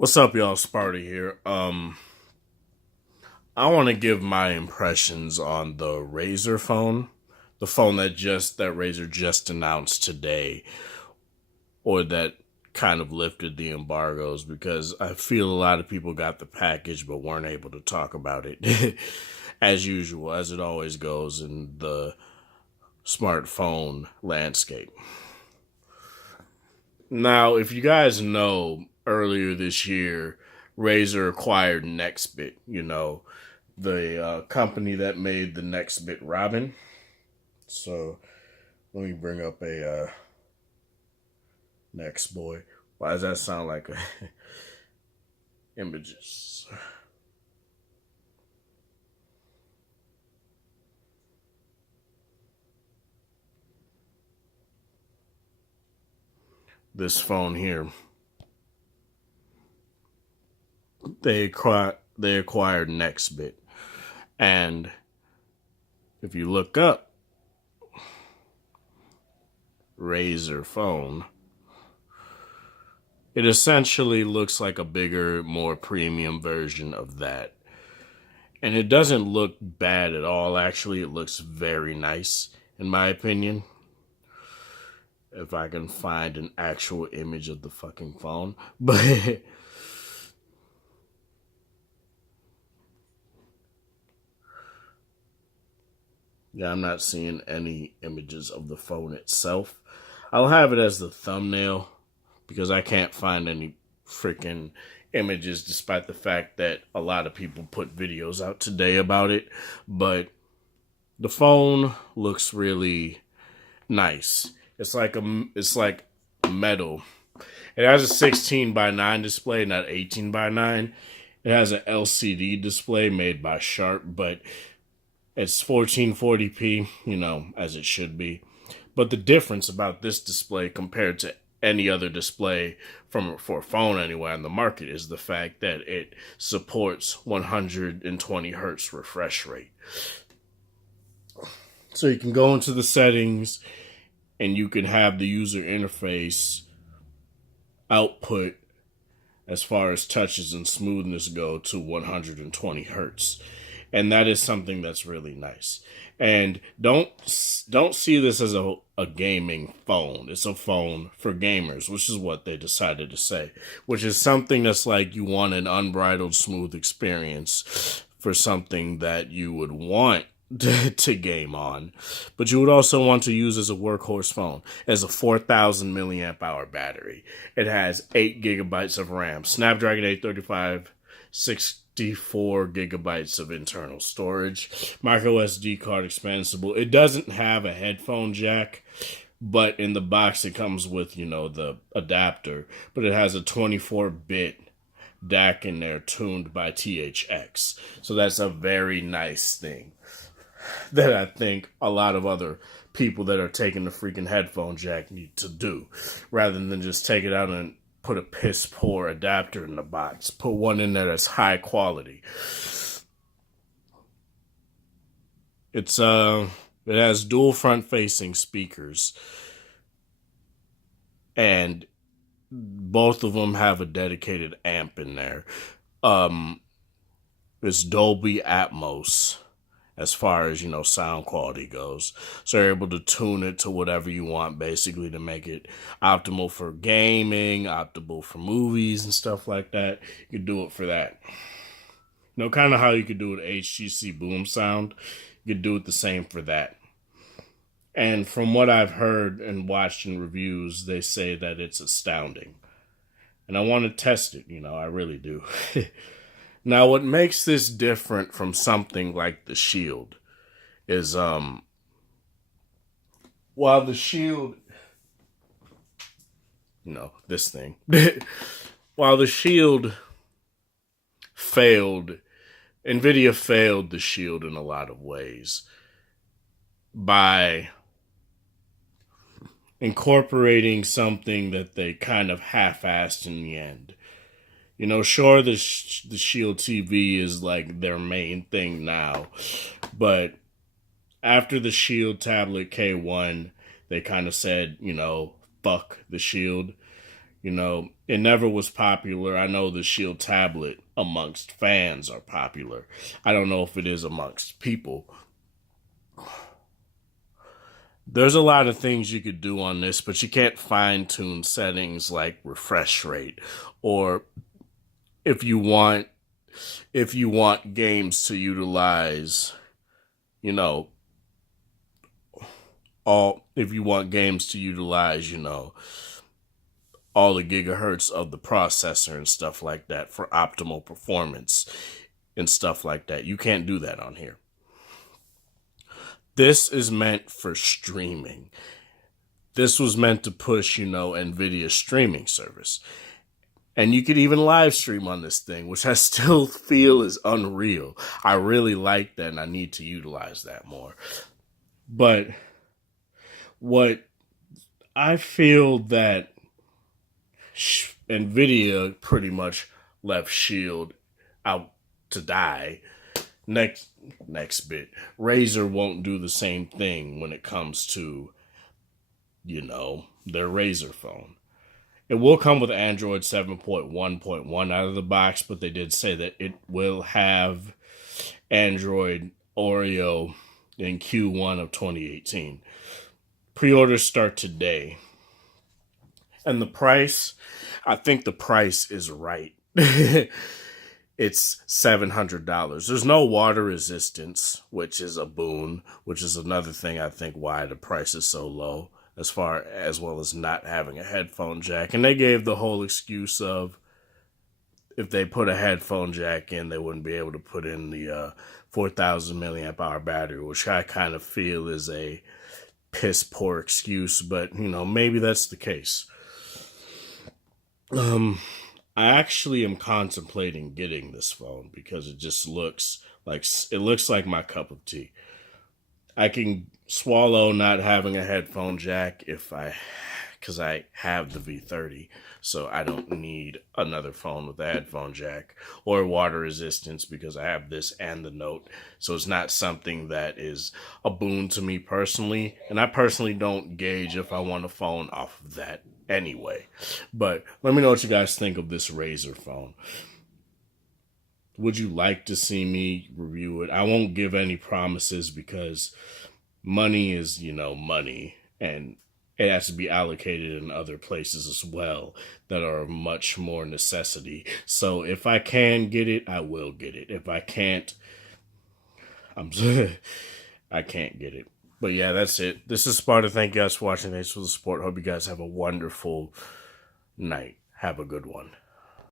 What's up, y'all? Sparty here. I want to give my impressions on the Razer phone, the phone that Razer just announced today, or that kind of lifted the embargoes because I feel a lot of people got the package but weren't able to talk about it, as usual, as it always goes in the smartphone landscape. Now, if you guys know, earlier this year, Razer acquired Nextbit, the company that made the Nextbit Robin. So let me bring up a Next Boy. Why does that sound like images? This phone here, they acquired Nextbit, and if you look up Razer phone, it essentially looks like a bigger, more premium version of that. And it doesn't look bad at all, actually. It looks very nice, in my opinion. If I can find an actual image of the fucking phone. But yeah, I'm not seeing any images of the phone itself. I'll have it as the thumbnail because I can't find any freaking images, despite the fact that a lot of people put videos out today about it. But the phone looks really nice. It's like metal. It has a 16 by 9 display, not 18 by 9. It has an LCD display made by Sharp, but it's 1440p, as it should be. But the difference about this display compared to any other display for a phone anywhere on the market is the fact that it supports 120 hertz refresh rate. So you can go into the settings and you can have the user interface output as far as touches and smoothness go to 120 hertz. And that is something that's really nice. And don't see this as a gaming phone. It's a phone for gamers, which is what they decided to say, which is something that's like you want an unbridled smooth experience for something that you would want to game on, but you would also want to use as a workhorse phone. It has a 4,000 milliamp hour battery. It has 8 gigabytes of RAM, Snapdragon 835, 64 gigabytes of internal storage, micro SD card expansible. It doesn't have a headphone jack, but in the box it comes with, the adapter, but it has a 24-bit DAC in there tuned by THX. So that's a very nice thing that I think a lot of other people that are taking the freaking headphone jack need to do, rather than just take it out and put a piss poor adapter in the box. Put one in there that's high quality. It has dual front facing speakers, and both of them have a dedicated amp in there. It's Dolby Atmos as far as sound quality goes, so you're able to tune it to whatever you want, basically, to make it optimal for gaming, optimal for movies and stuff like that. You could do it for that. Kind of how you could do it HTC Boom Sound. You could do it the same for that. And from what I've heard and watched in reviews, they say that it's astounding, and I want to test it. I really do. Now, what makes this different from something like the Shield is, while the Shield, this thing, while the Shield failed, NVIDIA failed the Shield in a lot of ways by incorporating something that they kind of half-assed in the end. Sure, the Shield TV is like their main thing now, but after the Shield tablet K1, they kind of said, fuck the Shield. It never was popular. I know the Shield tablet amongst fans are popular. I don't know if it is amongst people. There's a lot of things you could do on this, but you can't fine tune settings like refresh rate, or if you want games to utilize, you know, if you want games to utilize, all the gigahertz of the processor and stuff like that for optimal performance and stuff like that. You can't do that on here. This is meant for streaming. This was meant to push, NVIDIA's streaming service. And you could even live stream on this thing, which I still feel is unreal. I really like that, and I need to utilize that more. But what I feel that NVIDIA pretty much left Shield out to die. Next bit. Razer won't do the same thing when it comes to, their Razer phone. It will come with Android 7.1.1 out of the box, but they did say that it will have Android Oreo in Q1 of 2018. Pre-orders start today. And the price, I think the price is right. It's $700. There's no water resistance, which is a boon, which is another thing I think why the price is so low, as well as not having a headphone jack. And they gave the whole excuse of if they put a headphone jack in, they wouldn't be able to put in the 4,000 milliamp hour battery, which I kind of feel is a piss poor excuse, but maybe that's the case. I actually am contemplating getting this phone because it just looks like my cup of tea. I can swallow not having a headphone jack because I have the V30, so I don't need another phone with a headphone jack, or water resistance because I have this and the Note. So it's not something that is a boon to me personally, and I personally don't gauge if I want a phone off of that anyway. But let me know what you guys think of this Razer phone. Would you like to see me review it? I won't give any promises because money is, money, and it has to be allocated in other places as well that are much more necessity. So if I can get it, I will get it. If I can't, I can't get it. But yeah, that's it. This is Sparta. Thank you guys for watching. Thanks for the support. Hope you guys have a wonderful night. Have a good one.